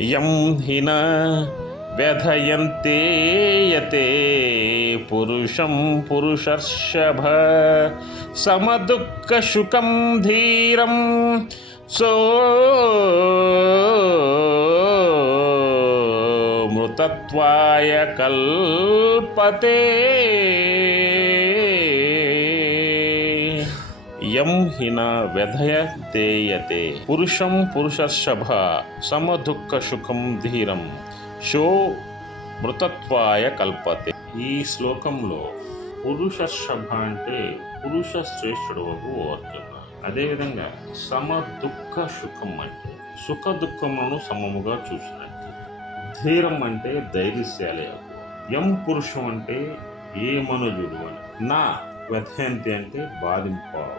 యం హిన వ్యధయంతే యతే పురుషం పురుషర్షభ సమదుఃఖసుఖం ధీరం సో మృతత్వాయ కల్పతే. యం హిన వ్యధయతే యతే పురుషం పురుషర్షభ సమదుఃఖసుఖం ధీరం శో మృతత్వాయ కల్పతే. ఈ శ్లోకంలో పురుషర్షభ అంటే పురుష శ్రేష్ఠుడు అర్జున. అదేవిధంగా సమదుఃఖ సుఖం అంటే సుఖ దుఃఖములను సమముగా చూసినట్టు. ధీరం అంటే ధైర్యశాలి. యం పురుషం అంటే ఏ మనుజుడు అని. నా వ్యథయంతి అంటే బాధింపావు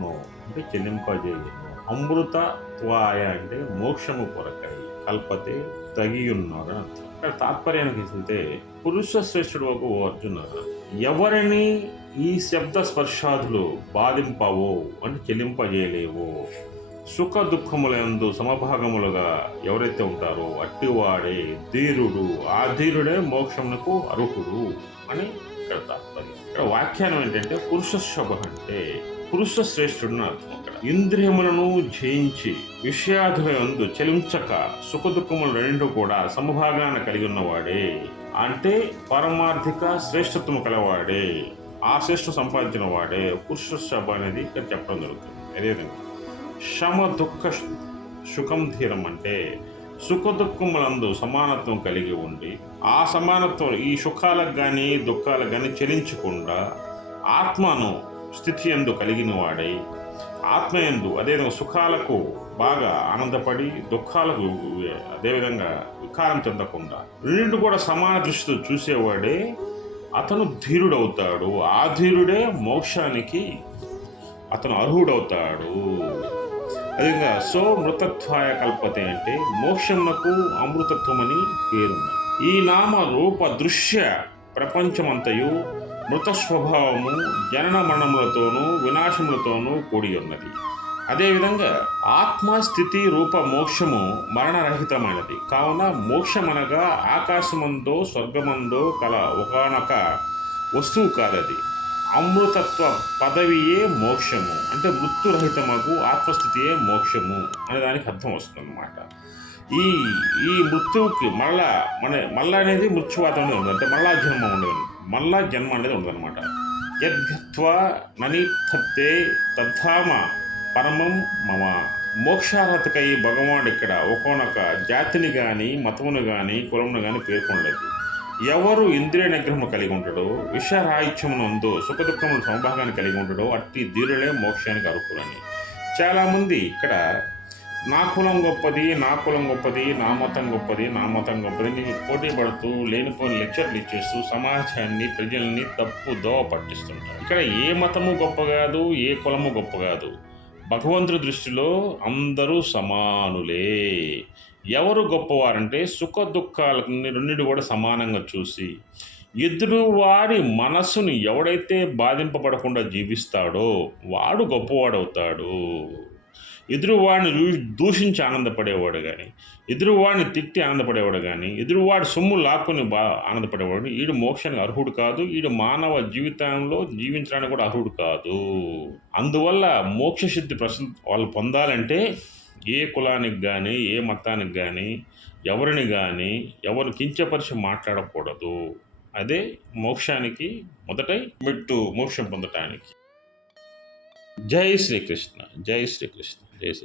నో అంటే చెల్లింపజేయను. అమృత త్వాయ అంటే మోక్షము కొరకై కల్పతే తగియున్నారు అని అర్థం. ఇక్కడ తాత్పర్యానికి వెళ్తే పురుష శ్రేష్ఠుడు ఒక అర్జున ఎవరిని ఈ శబ్ద స్పర్శాదులు బాధింపవో అంటే చెల్లింపజేయలేవో సుఖ దుఃఖములందు సమభాగములుగా ఎవరైతే ఉంటారో అట్టివాడే ధీరుడు. ఆ ధీరుడే మోక్షమునకు అర్హుడు అని ఇక్కడ తాత్పర్యం. ఇక్కడ వ్యాఖ్యానం ఏంటంటే పురుషశభ అంటే పురుష శ్రేష్ఠుడిని అర్థం. అక్కడ ఇంద్రియములను జయించి విషయాదులందు చలించక సుఖ దుఃఖములు రెండు కూడా సమభాగాన్ని కలిగి ఉన్నవాడే అంటే పరమార్థిక శ్రేష్ఠత్వము కలవాడే, ఆ శ్రేష్ఠ సంపాదించిన వాడే పురుషశభ అనేది ఇక్కడ చెప్పడం జరుగుతుంది. అదేవిధంగా శమ దుఃఖ సుఖం ధీరం అంటే సుఖ దుఃఖములందు సమానత్వం కలిగి ఉండి ఆ సమానత్వం ఈ సుఖాలకు కానీ దుఃఖాలకు కానీ చెలించకుండా ఆత్మను స్థితి ఎందు కలిగిన వాడై ఆత్మయందు అదేవిధంగా సుఖాలకు బాగా ఆనందపడి దుఃఖాలకు అదేవిధంగా వికారం చెందకుండా రెండు కూడా సమాన దృష్టితో చూసేవాడే అతను ధీరుడవుతాడు. ఆ ధీరుడే మోక్షానికి అతను అర్హుడవుతాడు. అదేవిధంగా సో మృతత్వాయ కల్పతే అంటే మోక్షమునకు అమృతత్వం అని పేరు. ఈ నామ రూప దృశ్య ప్రపంచమంతయు మృత స్వభావము జనన మరణములతోనూ వినాశములతోనూ కూడి ఉన్నది. అదేవిధంగా ఆత్మస్థితి రూప మోక్షము మరణరహితమైనది. కావున మోక్షమనగా ఆకాశమందో స్వర్గమందో కల ఒకనొక వస్తువు కాదది. అమృతత్వ పదవియే మోక్షము అంటే మృత్యురహితమగు ఆత్మస్థితియే మోక్షము అనే దానికి అర్థం వస్తుందన్నమాట. ఈ ఈ మృత్యువుకి మళ్ళా అనేది మృత్యువాతం అనేది ఉండదు, అంటే మళ్ళా జన్మ అనేది ఉండదన్నమాట. యద్గత్వా ననిథత్తే తద్ధామ పరమం మమ. మోక్షార్హతకై భగవానుడు ఇక్కడ ఒకనొక జాతిని కానీ మతమును కానీ కులమును కానీ పేర్కొనలేదు. ఎవరు ఇంద్రియ నిగ్రహము కలిగి ఉంటాడో విషరాహిత్యమునందు సుఖ దుఃఖములు సమభాగాన్ని కలిగి ఉంటాడో అట్టి ధీరులే మోక్షానికి అర్హులని. చాలామంది ఇక్కడ నా కులం గొప్పది, నా కులం గొప్పది, నా మతం గొప్పది, నా మతం గొప్పది పోటీ పడుతూ లేనిపోని లెక్చర్లు ఇచ్చేస్తూ సమాజాన్ని ప్రజల్ని తప్పు దోవ పట్టిస్తుంటారు. ఇక్కడ ఏ మతము గొప్ప కాదు, ఏ కులము గొప్ప కాదు. భగవంతుడి దృష్టిలో అందరూ సమానులే. ఎవరు గొప్పవారంటే సుఖ దుఃఖాలని రెండింటి కూడా సమానంగా చూసి ఎదురువాడి మనస్సును ఎవడైతే బాధింపబడకుండా జీవిస్తాడో వాడు గొప్పవాడవుతాడు. ఎదురువాడిని దూషించి ఆనందపడేవాడు కానీ, ఎదురువాడిని తిట్టి ఆనందపడేవాడు కానీ, ఎదురువాడి సొమ్ము లాక్కుని ఆనందపడేవాడు ఈడు మోక్షానికి అర్హుడు కాదు. ఈడు మానవ జీవితంలో జీవించడానికి కూడా అర్హుడు కాదు. అందువల్ల మోక్షసిద్ధి వాళ్ళు పొందాలంటే ఏ కులానికి కానీ ఏ మతానికి కానీ ఎవరిని కానీ ఎవరు కించపరిచి మాట్లాడకూడదు. అదే మోక్షానికి మొదటై మెట్టు మోక్షం పొందటానికి. జై శ్రీకృష్ణ, జై శ్రీకృష్ణ, జై శ్రీ.